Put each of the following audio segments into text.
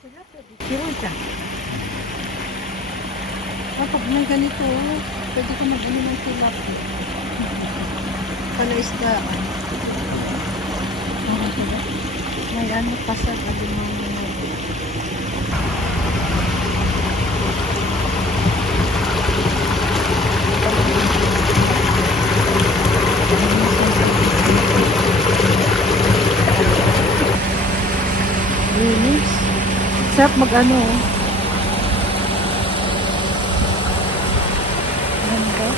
Siya. Kapag may ganito, pwede ka mag-inom ng tilap. Palaisda. May ano pasag adi mga Linis. Sarap mag-ano. oh. Ganda.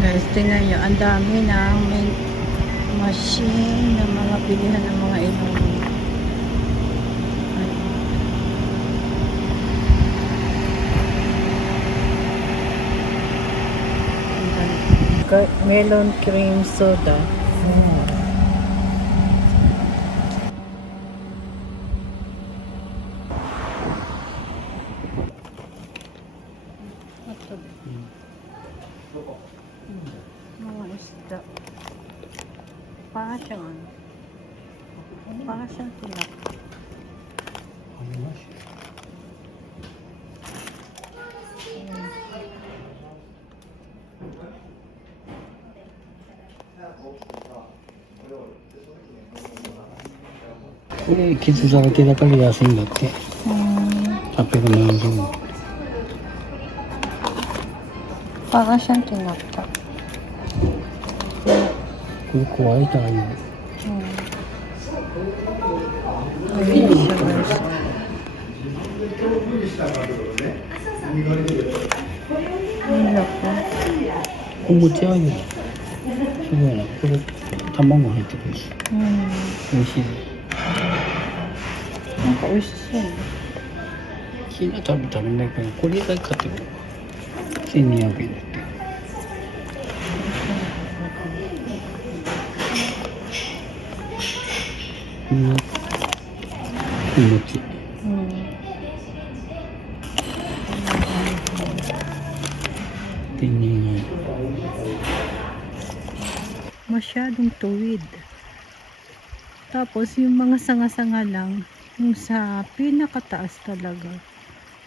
Guys, tingnan nyo, ang dami ng machine ng mga bilihan ng mga ilong. Melon cream soda. Ito. Mga isda. Passion. Passion tilap. これ傷だらけだから安いんだって Hmm. 870円 Para siyang tinapa. これ怖いからね Hmm. Ayun siya guys. Ang laki. これ持ち上げるすごいなこれ卵入ってくるし Hmm. 美味しいね Ang kausap. 昨日食べたらないからこれだけ買ってくる1200円だってうんお餅 Hmm. で2 Masyadong tuwid. Tapos yung mga sanga-sanga lang, yung sa pinakataas talaga.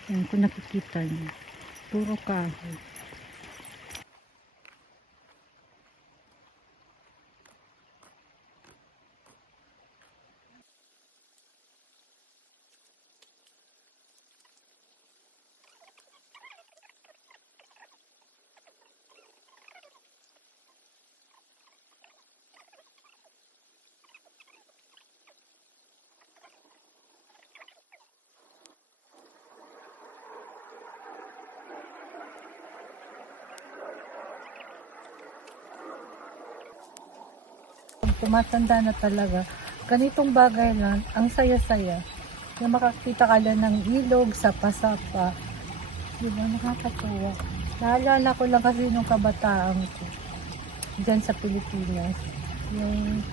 Yan kung nakikita niyo. Puro kahoy. Tumatanda na talaga, ganitong bagay lang, ang saya-saya. Yung makakita ka lang ng ilog, sapa-sapa. Di ba? Nakakatuwa. Naalala ko lang kasi nung kabataan ko. Diyan sa Pilipinas. Yung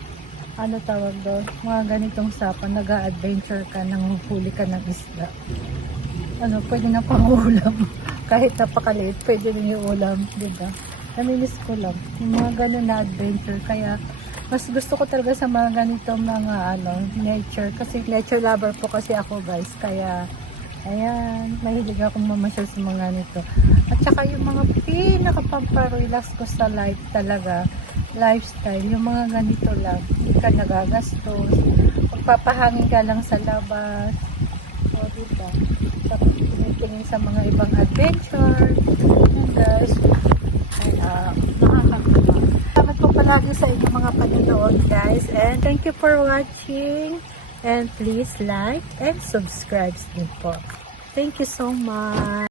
ano tawag doon, mga ganitong sapa, nag-adventure ka, nanguhuli ka ng isda. Ano, pwede na pangulam. Kahit napakaliit, pwede rin yung ulam, di ba? Namimiss ko lang. Yung mga ganun na adventure. Kaya, mas gusto ko talaga sa mga ganito mga ano, nature. Kasi nature lover po kasi ako guys. Kaya, ayan, mahilig akong mamasyal sa mga ganito. At saka yung mga pinakapamparelax ko sa life talaga, lifestyle, yung mga ganito lang. Hindi ka nagagastos. Magpapahangin ka lang sa labas. O, diba? Tapos tinitingin sa mga ibang adventure. Ayan guys. Ay, ah, nakakatawa. Palagi sa inyong mga panonood guys. And thank you for watching. And please like and subscribe din po. Thank you so much.